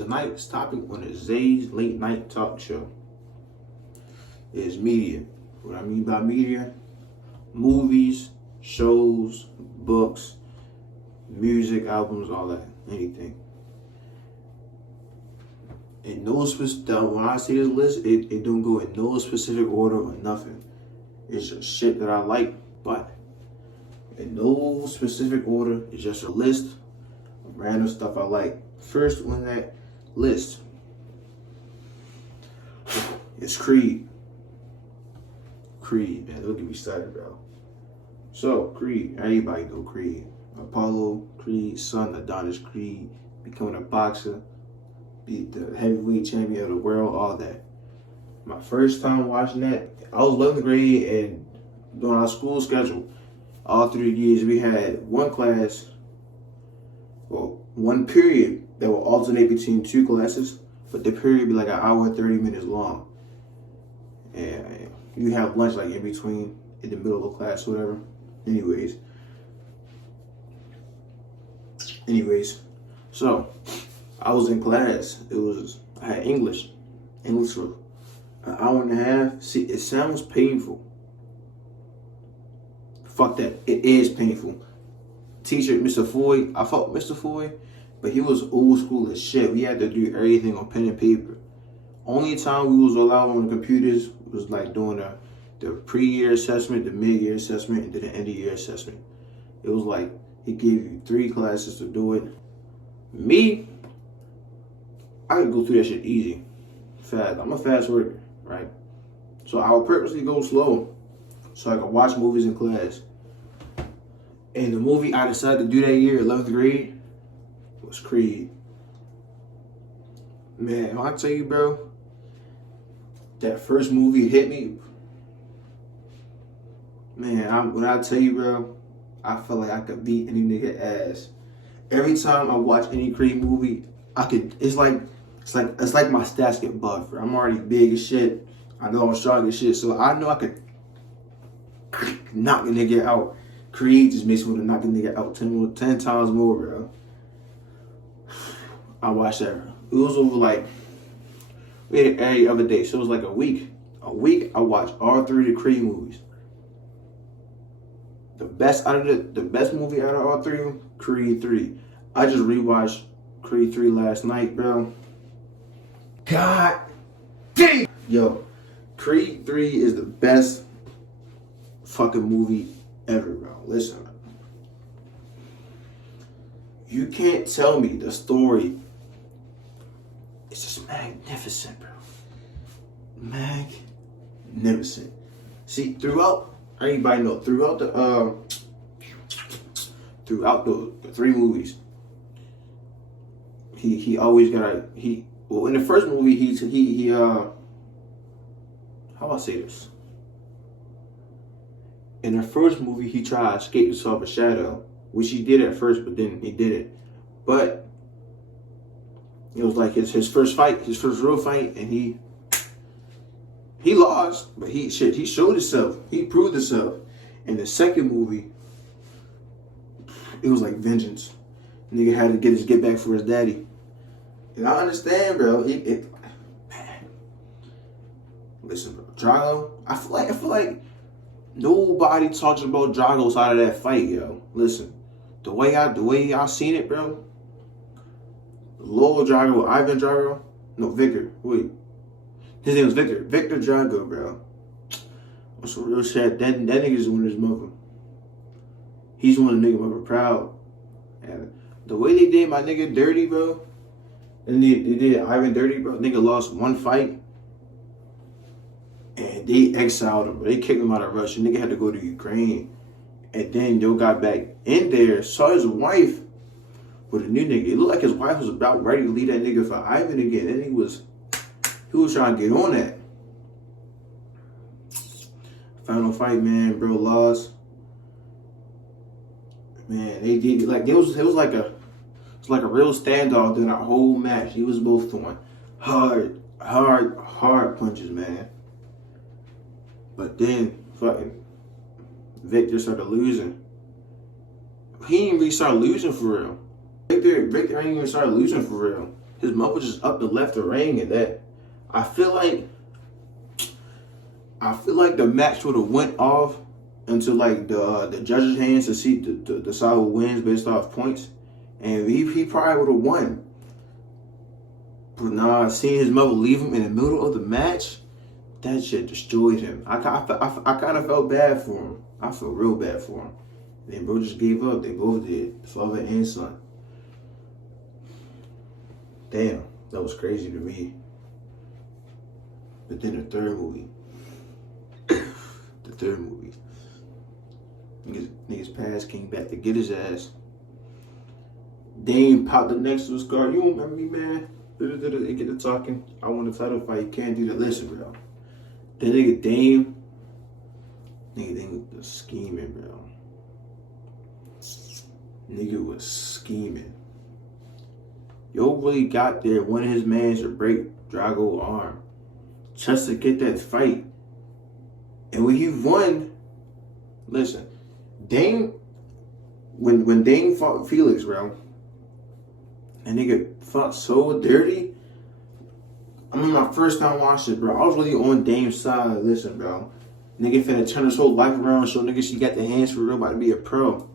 tonight's topic on the Zay's Late Night Talk Show is media. What I mean by media, movies, shows, books, music, albums, all that, anything. In no when I see this list, it don't go in no specific order or nothing. It's just shit that I like, but in no specific order. It's just a list of random stuff I like. First on that list is Creed. Creed, man, don't get me started, bro. So, Creed, everybody know Creed. Apollo Creed, son Adonis Creed, becoming a boxer, beat the heavyweight champion of the world, all that. My first time watching that, I was 11th grade, and during our school schedule, all 3 years, we had one class, well, one period that will alternate between two classes, but the period would be like an hour and 30 minutes long. And you have lunch like in between, in the middle of the class, whatever. Anyways, so I was in class. I had English for an hour and a half. See, it sounds painful. Fuck that. It is painful. Teacher, Mr. Foy, I fought Mr. Foy, but he was old school as shit. We had to do everything on pen and paper. Only time we was allowed on the computers was like doing the pre-year assessment, the mid-year assessment, and then the end-of-year assessment. It was like he gave you 3 classes to do it. Me, I could go through that shit easy, fast. I'm a fast worker, right? So I would purposely go slow so I could watch movies in class. And the movie I decided to do that year, 11th grade, was Creed. Man, when I tell you, bro, that first movie hit me. Man, when I tell you, bro, I feel like I could beat any nigga ass. Every time I watch any Creed movie, it's like my stats get buffed. I'm already big as shit. I know I'm strong as shit, so I know I could knock a nigga out. Creed just makes me want to knock a nigga out 10 times more, bro. I watched that. It was over like, we had it every other day, so it was like a week. A week, I watched all 3 of the Creed movies. The best movie out of all 3 of them, Creed 3. I just rewatched Creed 3 last night, bro. God damn! Yo, Creed 3 is the best fucking movie ever, bro. Listen, you can't tell me the story. It's just magnificent, bro. Magnificent. See, everybody know, throughout the 3 movies, he always well, in the first movie, how do I say this? In the first movie, he tried to escape himself a shadow, which he did at first, but then he didn't. But it was like his first real fight, and he lost, but he showed himself. He proved himself. In the second movie, it was like vengeance. Nigga had to get back for his daddy. And I understand, bro. Man. Listen, bro. Drago, I feel like nobody talks about Drago side of that fight, yo. Listen, the way y'all seen it, bro. Lolo Drago, Ivan Drago, no, Victor. Wait, his name was Victor. Victor Drago, bro. On some real shit. That nigga's one of his mother. He's one of the nigga mother proud. And the way they did my nigga dirty, bro. And they did Ivan dirty, bro. Nigga lost 1 fight. And they exiled him, bro. They kicked him out of Russia. Nigga had to go to Ukraine. And then yo got back in there, saw his wife with a new nigga. It looked like his wife was about ready to leave that nigga for Ivan again. And he was trying to get on that. Final fight, man, bro, lost. Man, they did it was like a real standoff during that whole match. He was both throwing hard punches, man. But then fucking Victor started losing. He didn't really start losing for real. Victor ain't even started losing for real. his mother just up and left the ring, and that I feel like the match would have went off into like the judges' hands to see the decide who wins based off points, and he probably would have won. But nah, seeing his mother leave him in the middle of the match, that shit destroyed him. I kind of felt bad for him. I felt real bad for him. And then bro just gave up. They both did, father and son. Damn, that was crazy to me. But then the third movie. Niggas past came back to get his ass. Dame popped up next to his car. You don't remember me, man? They get to talking. I want a title fight. You can't do that. Listen, bro. That nigga Dame was scheming, bro. Nigga was scheming. Yo really got there, one of his mans to break Drago's arm just to get that fight. And when he won, listen, Dame, when Dame fought Felix, bro, that nigga fought so dirty. I remember my first time watching it, bro. I was really on Dame's side. Listen, bro. Nigga finna turn his whole life around, so nigga she got the hands for real, about to be a pro.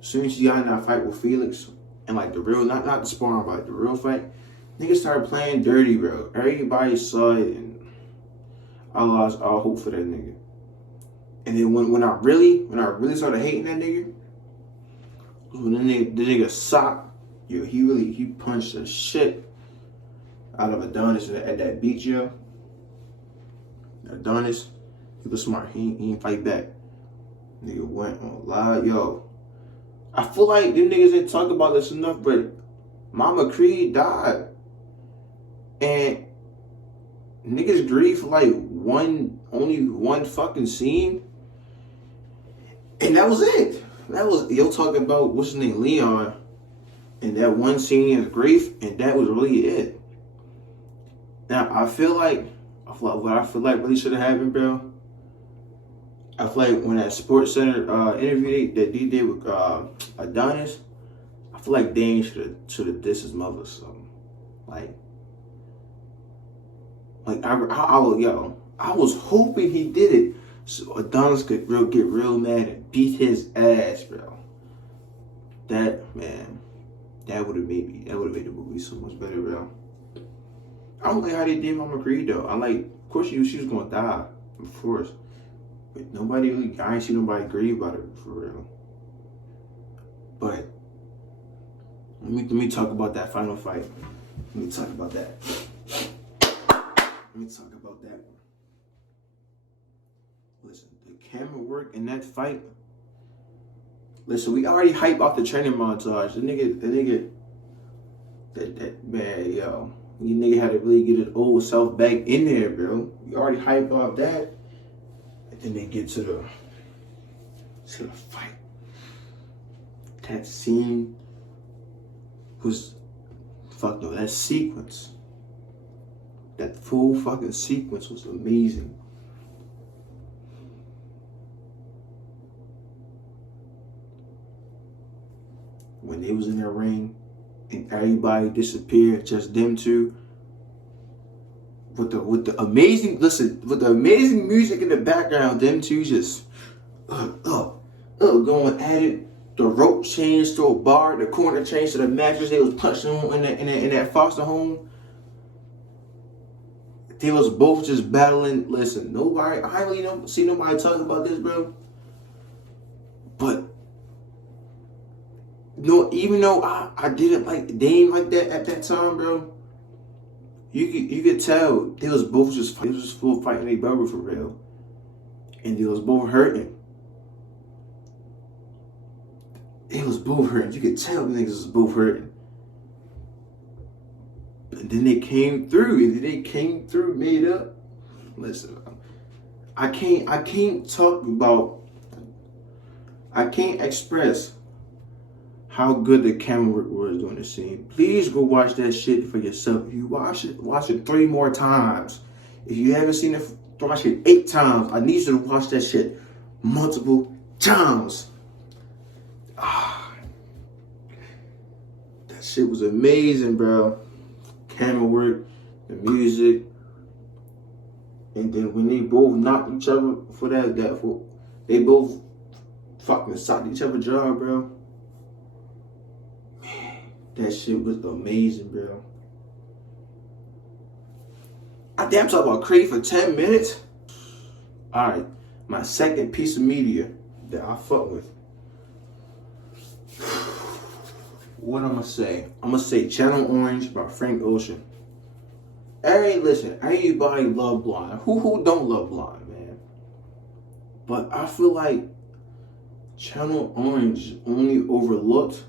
As soon as she got in that fight with Felix, and like the real, not the sparring fight, the real fight, nigga started playing dirty, bro. Everybody saw it, and I lost all hope for that nigga. And then when I really started hating that nigga, was when the nigga socked, yo, he punched the shit out of Adonis at that beach, yo. Adonis, he was smart. He didn't fight back. Nigga went on live, yo. I feel like them niggas didn't talk about this enough, but Mama Creed died. And niggas grieve for like only one fucking scene. And that was it. That was, yo talking about, what's his name, Leon. And that one scene in grief, and that was really it. Now, I feel like what really should have happened, bro. I feel like when that Sports Center interview that they did with Adonis, I feel like Dane should have dissed his mother or something. Like I was hoping he did it so Adonis could get real mad and beat his ass, bro. That would have made the movie so much better, bro. I don't like how they did Mama Creed though. I like, of course she was gonna die, of course. But I ain't see nobody grieve about it for real. But let me talk about that final fight. Let me talk about that. Listen, the camera work in that fight. Listen, we already hype off the training montage. The nigga, that man, yo. You nigga had to really get his old self back in there, bro. We already hyped off that. And then they get to the fight. That scene was, that sequence. That full fucking sequence was amazing. When they was in their ring, and everybody disappeared, just them two. With the amazing music in the background, them two just going at it. The rope changed to a bar, the corner changed to the mattress they was punching on in that foster home. They was both just battling. Listen, I really don't see nobody talking about this, bro. But no, even though I didn't like Dame like that at that time, bro, you could tell they was both just full fighting their brother for real, and they was both hurting. They was both hurting. You could tell the niggas was both hurting. And then they came through, made up. Listen, I can't express how good the camera work was doing the scene. Please go watch that shit for yourself. If you watch it 3 more times. If you haven't seen it, watch it 8 times. I need you to watch that shit multiple times. That shit was amazing, bro. camera work, the music, and then when they both knocked each other for they both fucking socked each other jaw, bro. Man, that shit was amazing, bro. I damn talk about Creed for 10 minutes. Alright, my second piece of media that I fuck with. What I'm gonna say? I'm gonna say Channel Orange by Frank Ocean. Listen, everybody love Blonde. Who don't love Blonde, man? But I feel like Channel Orange is only overlooked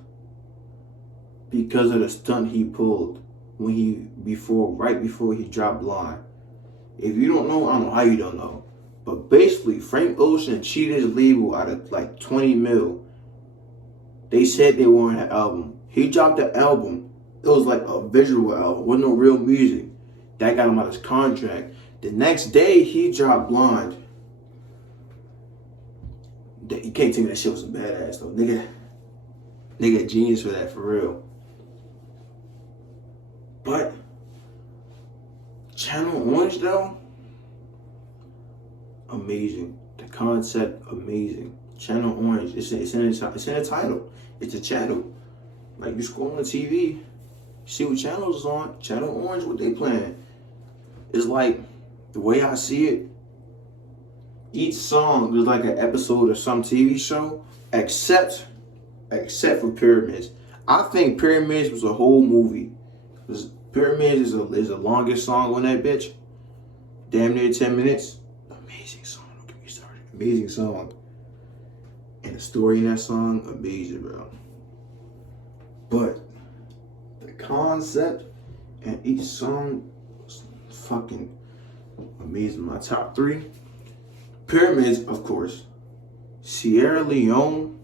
because of the stunt he pulled right before he dropped Blonde. If you don't know, I don't know how you don't know. But basically, Frank Ocean cheated his label out of like 20 mil. They said they wanted an album. He dropped the album. It was like a visual album with no real music. That got him out of his contract. The next day, he dropped Blonde. You can't tell me that shit was a badass though. Nigga genius for that, for real. But Channel Orange though, amazing. The concept, amazing. Channel Orange, it's in the title. It's a channel. Like you scroll on the TV, see what channels is on. Channel Orange, what they playing. It's like, the way I see it, each song is like an episode of some TV show, except for Pyramids. I think Pyramids was a whole movie. Pyramids is the longest song on that bitch. Damn near 10 minutes. Amazing song. Don't get me started. Amazing song. And the story in that song, amazing, bro. But the concept and each song was fucking amazing. My top 3. Pyramids, of course. Sierra Leone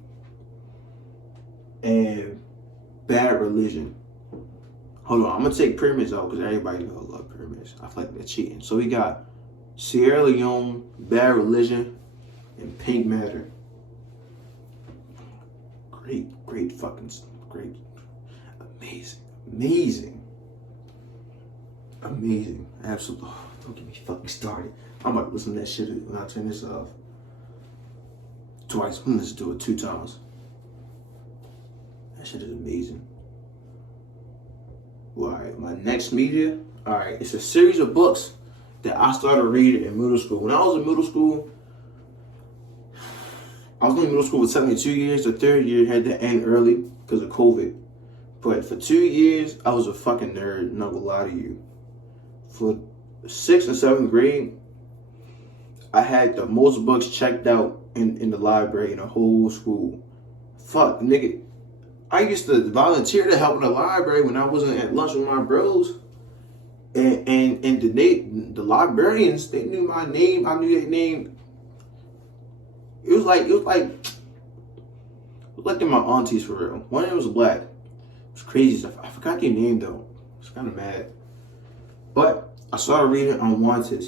and Bad Religion. Hold on, I'm gonna take Pyramids out because everybody knows I love Pyramids. I feel like they're cheating. So we got Sierra Leone, Bad Religion, and Pink Matter. Great, amazing, absolutely. Don't get me fucking started. I'm about to listen to that shit when I turn this off. Twice. I'm gonna listen to it 2 times. That shit is amazing. Alright, my next media. Alright, it's a series of books that I started reading in middle school. When I was in middle school, I was going to middle school for 72 years. The 3rd year had to end early because of COVID. But for 2 years, I was a fucking nerd, not gonna lie to you. For 6th and 7th grade, I had the most books checked out in the library in the whole school. Fuck, nigga. I used to volunteer to help in the library when I wasn't at lunch with my bros. And the librarians, they knew my name. I knew their name. It was like they're my aunties for real. One of them was black. It was crazy. I forgot their name though. I was kind of mad. But I started reading Unwanted.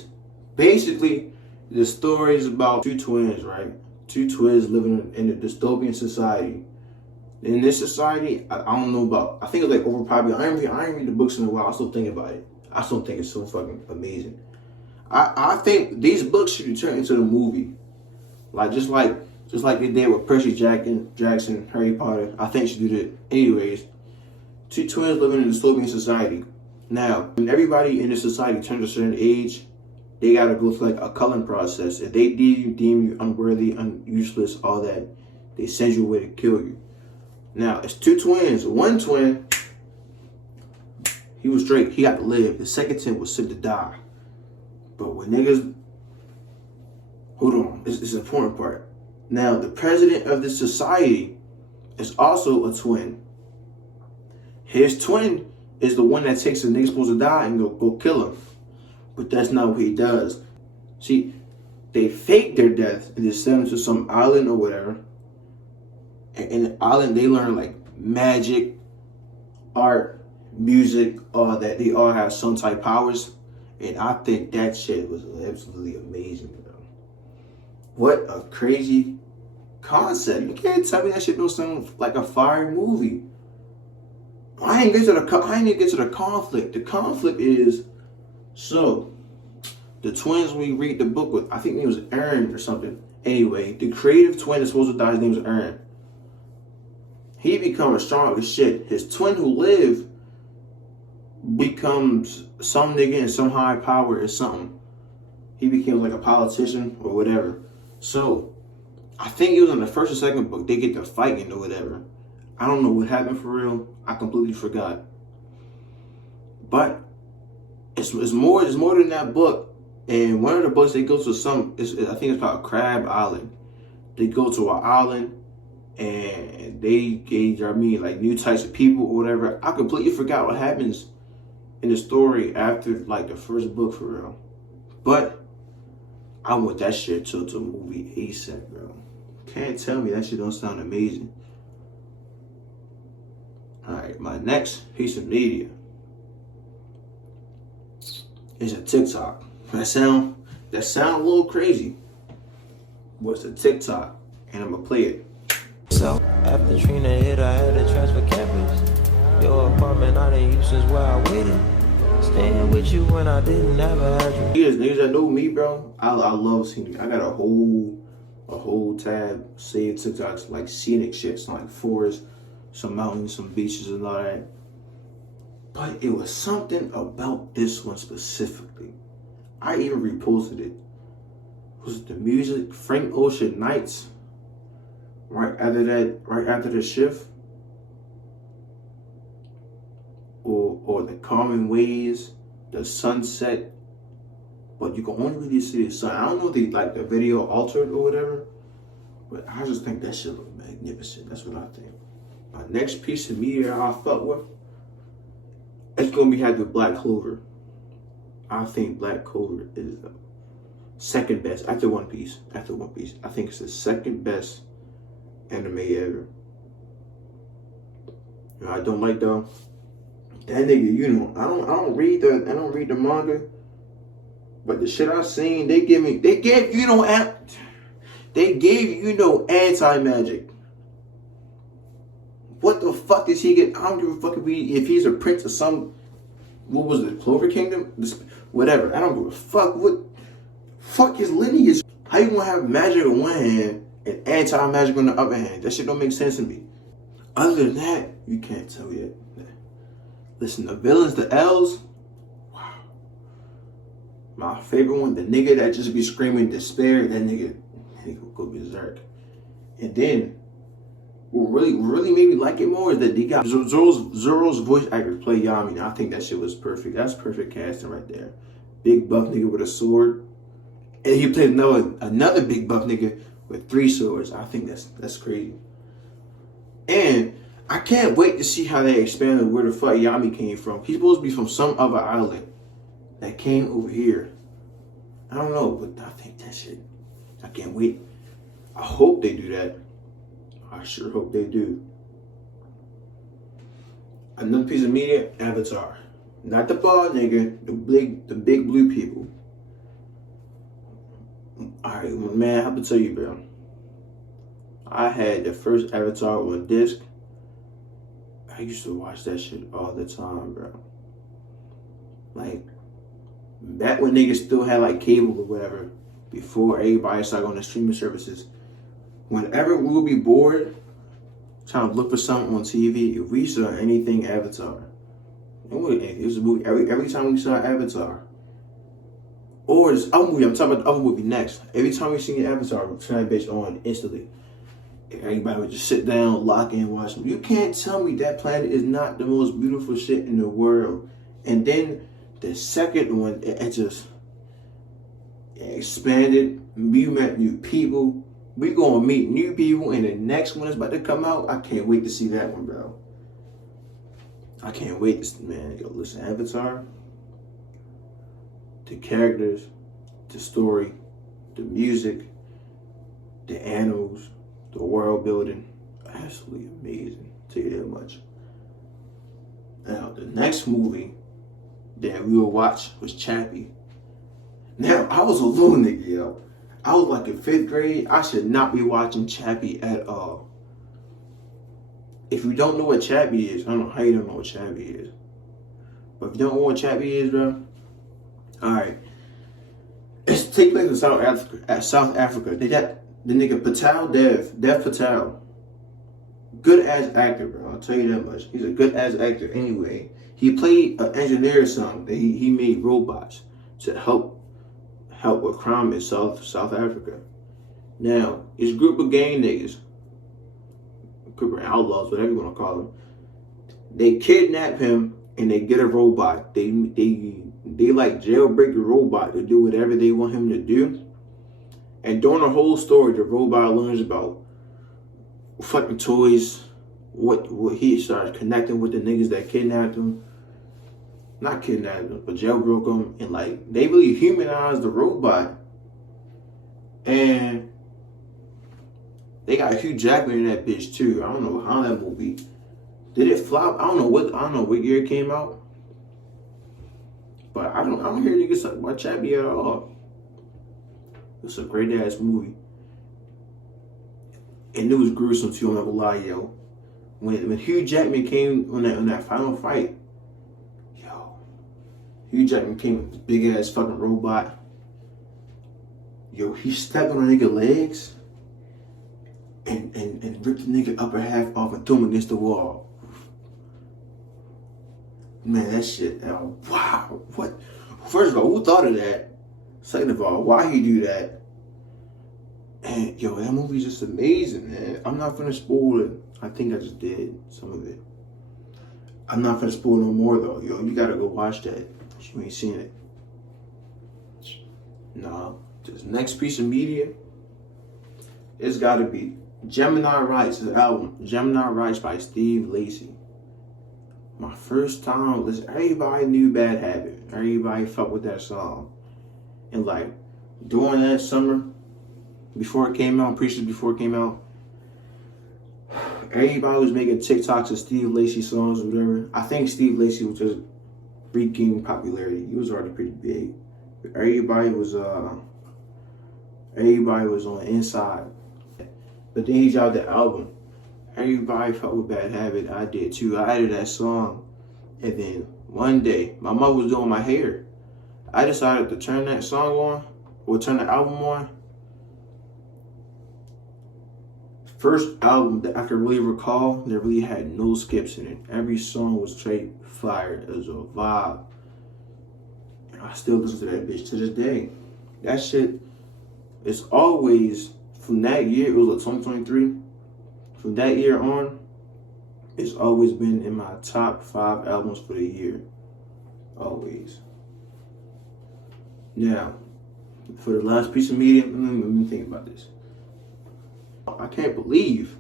Basically, the story is about 2 twins, right? 2 twins living in a dystopian society. In this society, I don't know about, I think it's like overpopulated. I ain't read the books in a while. I still think about it. I still think it's so fucking amazing. I think these books should be turned into the movie. Like just like they did with Percy Jackson, Harry Potter. I think should do that. Anyways, 2 twins living in a dystopian society. Now, when everybody in the society turns a certain age, they gotta go through like a culling process. If they deem you unworthy, useless, all that, they send you away to kill you. Now, it's 2 twins. One twin, he was straight. He got to live. The second twin was sent to die. But when niggas... Hold on. It's an important part. Now, the president of this society is also a twin. His twin is the one that takes the nigga supposed to die and go kill him. But that's not what he does. See, they fake their death and just send them to some island or whatever. And in the island, they learn like magic, art, music, all that. They all have some type powers. And I think that shit was absolutely amazing, bro. What a crazy concept. You can't tell me that shit don't sound like a fire movie. I didn't get to the conflict. The conflict is, so the twins we read the book with, I think his name was Aaron or something. Anyway, the creative twin is supposed to die. His name was Aaron. He becomes strong as shit. His twin who lived becomes some nigga in some high power or something. He became like a politician or whatever. So I think it was in the first or second book they get to fighting or whatever. I don't know what happened for real. I completely forgot. But it's more than that book. And one of the books they go to I think it's called Crab Island. They go to an island and they gauge, like new types of people or whatever. I completely forgot what happens in the story after like the first book for real. But I want that shit to a movie ASAP, bro. Can't tell me that shit don't sound amazing. Alright, my next piece of media is a TikTok. That sound a little crazy. But it's a TikTok, and I'm gonna play it. So after Trina hit, I had to transfer campus. Your apartment I didn't use since where I waited. Staying with you when I didn't have a address. Niggas that know me, bro. I love scenic. I got a whole tab saved TikToks like scenic shits, like forests, some mountains, some beaches, and all that. But it was something about this one specifically. I even reposted it. Was it the music? Frank Ocean Nights. Right after the shift. Or the Common Ways, the sunset. But you can only really see the sun. I don't know if they like the video altered or whatever. But I just think that shit look magnificent. That's what I think. My next piece of media I fuck with, it's gonna have to be Black Clover. I think Black Clover is the second best after One Piece. I think it's the second best anime ever. You know, I don't like that nigga. You know, I don't read the manga, but the shit I seen, they gave you no anti-magic. What the fuck does he get? I don't give a fuck if he's a prince of some, what was it, Clover Kingdom? Whatever. I don't give a fuck. What fuck his lineage? How you gonna have magic on one hand and anti-magic on the other hand? That shit don't make sense to me. Other than that, you can't tell yet. Listen, the villains, the L's, wow. My favorite one, the nigga that just be screaming despair, that nigga go berserk. And then, what really made me like it more is that they got Zoro's voice actor play Yami. I think that shit was perfect. That's perfect casting right there. Big buff nigga with a sword. And he played another big buff nigga with 3 swords. I think that's crazy. And I can't wait to see how they expanded where the fuck Yami came from. He's supposed to be from some other island that came over here. I don't know, but I think that shit, I can't wait. I hope they do that. I sure hope they do. Another piece of media, Avatar. Not the bald nigga, the big blue people. Alright, man, I have to tell you, bro. I had the first Avatar on disc. I used to watch that shit all the time, bro. Like, back when niggas still had like cable or whatever, before everybody started on the streaming services. Whenever we would be bored, trying to look for something on TV, if we saw anything Avatar, it was a movie every time we saw Avatar. Or this other movie, I'm talking about the other movie next. Every time we see an Avatar, we turn that bitch on instantly. Everybody would just sit down, lock in, watch them. You can't tell me that planet is not the most beautiful shit in the world. And then the second one, it just expanded. We met new people. We gonna meet new people, and the next one is about to come out. I can't wait to see that one, bro. I can't wait to, man. Yo, listen, Avatar, the characters, the story, the music, the animals, the world building, absolutely amazing. I'll tell you that much. Now, the next movie that we will watch was Chappie. Now, I was a little nigga, yo. I was like in 5th grade. I should not be watching Chappie at all. If you don't know what Chappie is, I don't know how you don't know what Chappie is. But if you don't know what Chappie is, bro, alright. It's take place in South Africa. They got the nigga Dev Patel. Good ass actor, bro. I'll tell you that much. He's a good ass actor. Anyway, he played an engineer or something. That he made robots to help with crime in South Africa. Now, it's a group of gang niggas, group of outlaws, whatever you want to call them. They kidnap him and they get a robot. They like jailbreak the robot to do whatever they want him to do. And during the whole story, the robot learns about fucking toys, what he starts connecting with the niggas that kidnapped him. Not kidnapped him, but jailbroke him. And like, they really humanized the robot. And they got Hugh Jackman in that bitch too. I don't know how that movie, did it flop? I don't know what year it came out. But I don't hear niggas talk about Chappie at all. It's a great ass movie. And it was gruesome too, I'm not gonna lie, yo. When Hugh Jackman came on that final fight, yo, Hugh Jackman came with this big ass fucking robot. Yo, he stepped on a nigga legs and ripped the nigga upper half off and threw him against the wall. Man, that shit, wow, what? First of all, who thought of that? Second of all, why he do that? And yo, that movie's just amazing, man. I'm not gonna spoil it. I think I just did some of it. I'm not gonna spoil no more though. Yo, you gotta go watch that. You ain't seen it. Nah, this next piece of media, it's gotta be Gemini Rights, the album. Gemini Rights by Steve Lacy. My first time, listen, everybody knew Bad Habit. Everybody fucked with that song. And like, during that summer, before it came out, pretty sure before it came out, everybody was making TikToks of Steve Lacy songs or whatever. I think Steve Lacy was just regaining popularity. He was already pretty big. But everybody was on the inside. But then he dropped the album. Everybody fucked with Bad Habit. I did too. I added that song. And then one day, my mother was doing my hair. I decided to turn that song on, or turn the album on. First album that I could really recall, that really had no skips in it. Every song was straight fire. It was a vibe. And I still listen to that bitch to this day. That shit is always, from that year, it was like 2023. From that year on, it's always been in my top 5 albums for the year. Always. Now, for the last piece of media, let me think about this. I can't believe,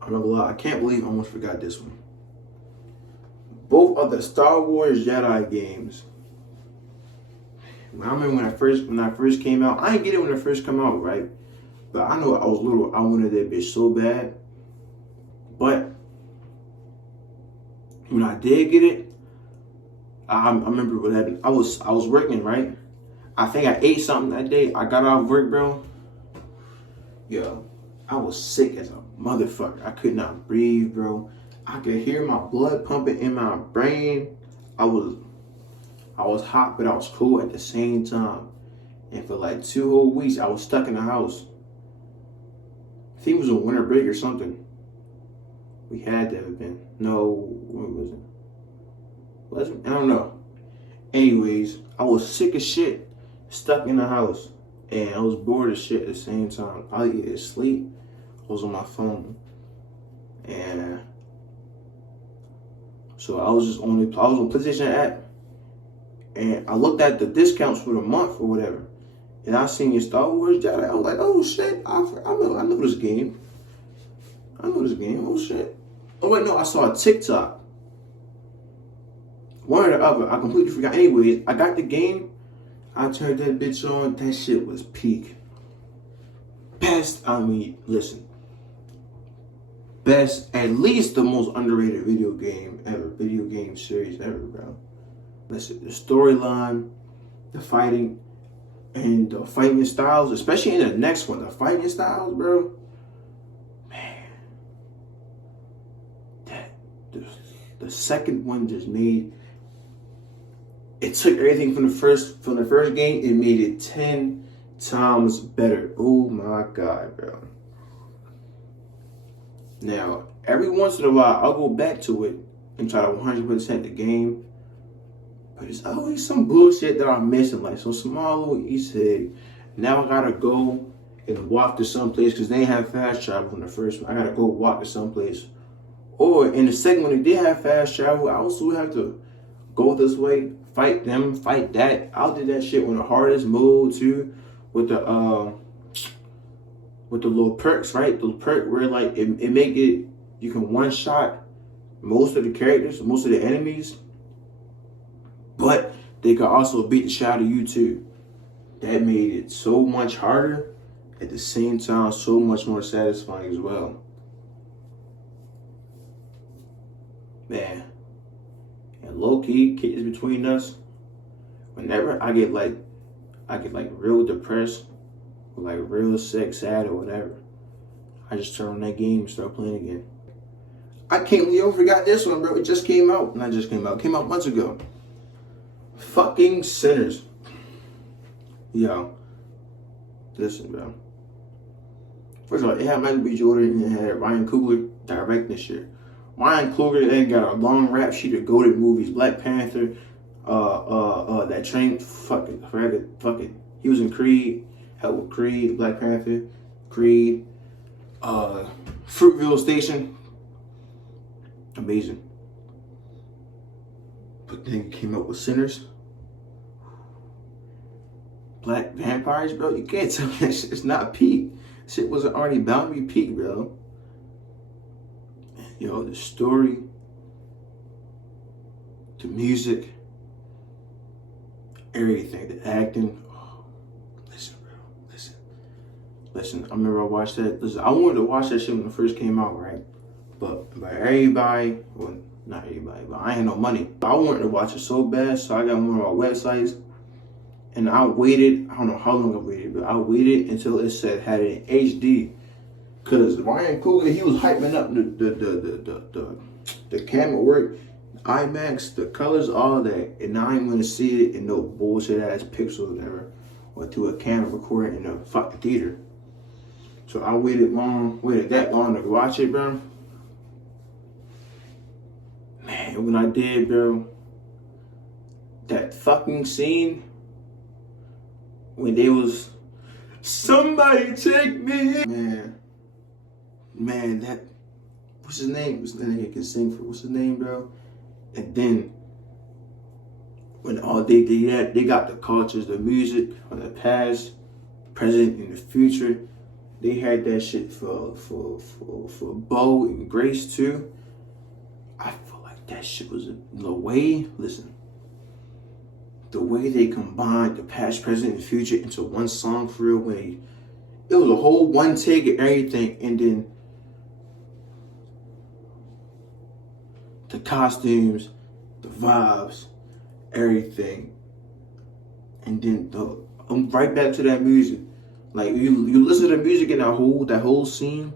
I'm not gonna lie, I can't believe I almost forgot this one. Both of the Star Wars Jedi games. I remember when I first came out, I didn't get it when it first came out, right? But I know I was little, I wanted that bitch so bad. But when I did get it, I remember what happened. I was working, right? I think I ate something that day. I got out of work, bro. Yo, I was sick as a motherfucker. I could not breathe, bro. I could hear my blood pumping in my brain. I was hot, but I was cool at the same time. And for like 2 whole weeks, I was stuck in the house. I think it was a winter break or something. We had to have been. No, when was it? Was it? I don't know. Anyways, I was sick as shit, stuck in the house, and I was bored as shit at the same time. I either sleep, I was on my phone, and so I was on PlayStation app, and I looked at the discounts for the month or whatever, and I seen your Star Wars Jedi. I was like, oh shit, I know this game. Oh shit. Oh wait, no, I saw a TikTok. One or the other, I completely forgot. Anyways, I got the game. I turned that bitch on. That shit was peak. Best, listen. Best, at least the most underrated video game ever. Video game series ever, bro. Listen, the storyline, the fighting, and the fighting styles, especially in the next one, the fighting styles, bro. Man. the second one just made it took everything from the first game. It made it 10 times better. Oh my god, bro. Now, every once in a while, I'll go back to it and try to 100% the game. But it's always some bullshit that I'm missing, like some small little Easter egg. Now I gotta go and walk to someplace because they have fast travel in the first one. I gotta go walk to someplace. Or in the second one, they did have fast travel. I also have to go this way, fight them, fight that. I'll do that shit on the hardest mode too, with the little perks, right? The perk where like it make it you can one shot most of the characters, most of the enemies, but they can also beat the shit out of you too. That made it so much harder, at the same time so much more satisfying as well. Man, and low key, kids between us, whenever I get like real depressed, or like real sick, sad, or whatever, I just turn on that game and start playing again. I can't believe I forgot this one, bro. It just came out. Not just came out. It came out months ago. Fucking Sinners. Yo, listen, bro. First of all, it had Michael B. Jordan and it had Ryan Coogler directing this shit. Ryan Coogler then got a long rap sheet of goated movies. Black Panther, that train, fucking, he was in Creed, helped with Creed, Black Panther, Creed, Fruitville Station. Amazing. But then he came up with Sinners. Black vampires, bro. You can't tell me that shit. It's not peak. Shit wasn't already bound to be peak, bro. Yo, the story, the music, everything, the acting. Oh, listen, bro. Listen. I remember I watched that. Listen, I wanted to watch that shit when it first came out, right? But by everybody, well, not everybody, but I ain't no money. I wanted to watch it so bad, so I got one of our websites. And I waited, I don't know how long I waited, but I waited until it said had it in HD. Cause Ryan Coogler, he was hyping up the camera work, IMAX, the colors, all that. And now I'm gonna see it in no bullshit ass pixels or whatever, or through a camera recording in a fucking theater. So I waited that long to watch it, bro. Man, when I did, bro, that fucking scene when they was, somebody take me, man, that, what's his name? What's the nigga can sing for? What's his name, bro? And then when all they did that, they got the cultures, the music from the past, present, and the future. They had that shit for Bo and Grace too. I feel like that shit was the way. Listen, the way they combined the past, present, and future into one song for real. Way it was a whole one take of everything, and then the costumes, the vibes, everything, and then I'm right back to that music. Like you listen to the music in that whole scene,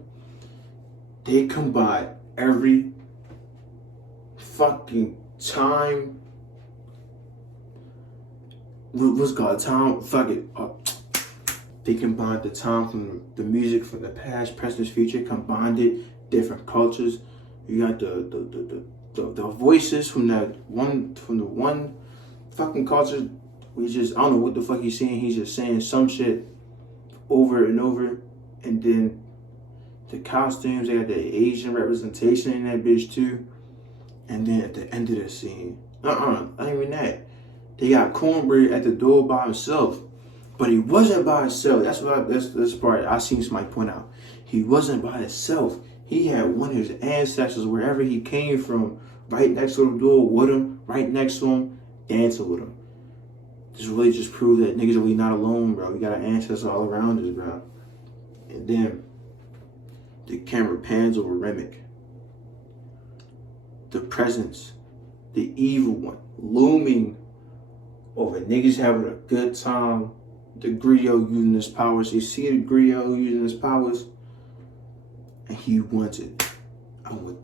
they combine every fucking time. What's called time? Fuck it. They combined the time from the music from the past, present, future. Combined it, different cultures. You got the voices from the one fucking culture. I don't know what the fuck he's saying. He's just saying some shit over and over, and then the costumes, they got the Asian representation in that bitch too. And then at the end of the scene, not even that. They got Cornbread at the door by himself, but he wasn't by himself. That's the part I seen somebody point out. He wasn't by himself. He had one of his ancestors, wherever he came from, right next to the door with him, right next to him, dancing with him. This really just proved that niggas are really not alone, bro. We got our ancestors all around us, bro. And then the camera pans over Remick. The presence, the evil one, looming over niggas having a good time. The griot using his powers. You see the griot using his powers, and he wants it.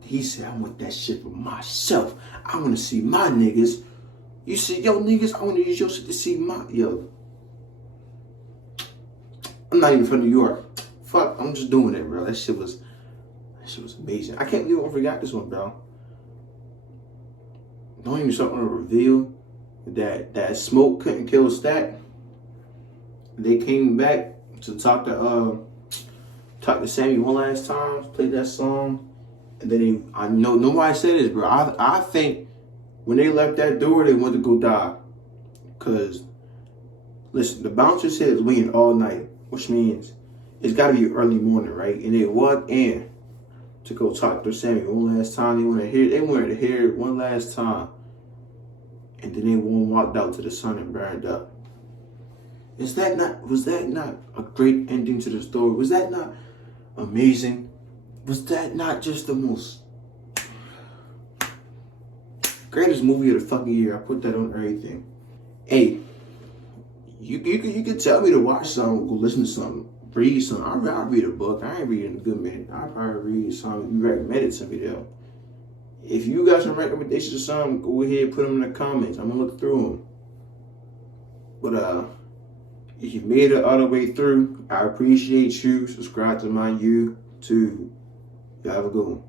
He said, I want that shit for myself. I want to see my niggas. You see, yo, niggas, I want to use your shit to see my, yo. I'm not even from New York. Fuck, I'm just doing it, bro. That shit was amazing. I can't believe I forgot this one, bro. Don't even something to reveal that Smoke couldn't kill Stack. They came back to talk to Sammy one last time, played that song, and then I know nobody said this, bro. I think when they left that door, they wanted to go die. Cause listen, the bouncer said it's waiting all night, which means it's got to be early morning, right? And they walked in to go talk to Sammy one last time. They wanted to hear it one last time, and then they walked out to the sun and burned up. Was that not a great ending to the story? Was that not amazing? Was that not just the most greatest movie of the fucking year? I put that on everything. Hey, you could tell me to watch something, go listen to something, read something. I'll read a book. I ain't reading a good minute. I'll probably read something. You recommended to me though. If you got some recommendations or something, go ahead, put them in the comments. I'm gonna look through them. But if you made it all the way through, I appreciate you. Subscribe to my YouTube. Y'all have a good one.